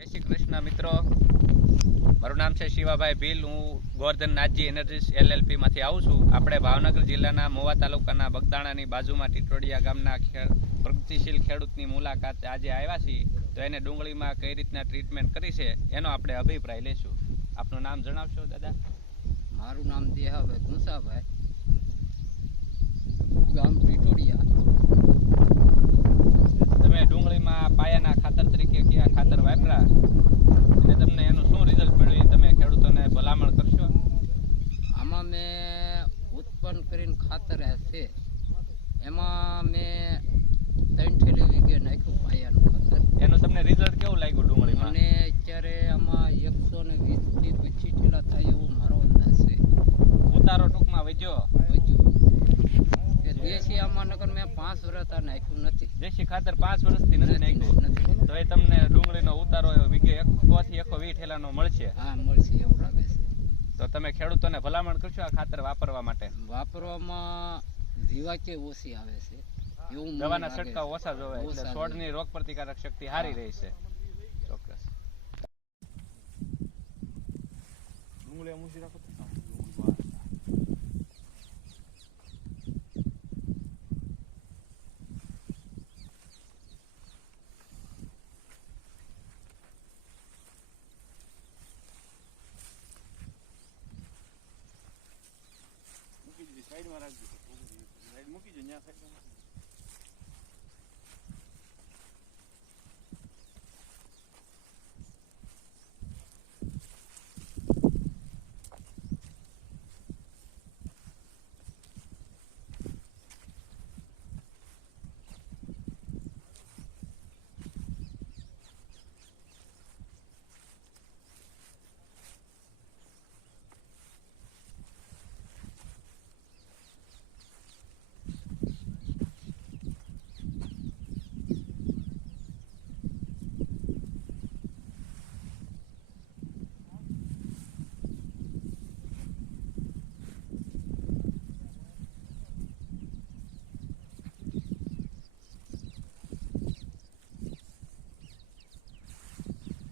જય શ્રી કૃષ્ણ મિત્રો, મારું નામ છે શિવાભાઈ ભીલ. હું ગોવર્ધન નાથજી એનર્જીસ LLP માંથી આવું છું. આપણે ભાવનગર જિલ્લાના મોવા તાલુકાના બગદાણાની બાજુમાં ટીટોડિયા ગામના પ્રગતિશીલ ખેડૂતની મુલાકાતે આજે આવ્યા છીએ. તો એને ડુંગળીમાં કઈ રીતના ટ્રીટમેન્ટ કરી છે એનો આપણે અભિપ્રાય લેશું. આપનું નામ જણાવશો દાદા? મારું નામ દેહાભાઈ ગુંસાભાઈ, ગામ ટીટોડિયા. તમે ડુંગળીમાં પાયાના ખાતર તરીકે કયા ખાતર વાપરા અને તમને એનું શું રિઝલ્ટ મળ્યું તમે ખેડૂતોને ભલામણ કરશો? આમાં મેં ઉત્પન્ન કરીને ખાતર છે, એમાં મેં 3 થેલી વીઘે નાખ્યું પાયાનું ખાતર. એનું તમને રિઝલ્ટ કેવું લાગ્યું ડુંગળીમાં? અને અત્યારે આમાં 120 થી 25 થેલા થાય એવું મારો અંદાજ છે. ઉતારો ટૂંકમાં વધ્યો. દેશી આમાં નકર મેં 5 વર્ષ આ નાખ્યું નથી. દેશી ખાતર 5 વર્ષથી નથી નાખ્યું, તો એ તમને ડુંગળીનો ઉતારો વીઘે 100 થી 120 ઠેલાનો મળશે. હા, મળશે એવું લાગે છે. તો તમે ખેડૂતોને ભલામણ કરશો આ ખાતર વાપરવા માટે? વાપરવામાં જીવાકે ઓછી આવે છે, એવું દવાના છંટકાવ ઓછા જોવે એટલે છોડની રોગ પ્રતિકારક શક્તિ સારી રહે છે. ચોક્કસ. ડુંગળી મૂકી રાખો. સાઈડમાં રાખજો, સાઈડ મૂકી જો, ત્યાં સાઈડ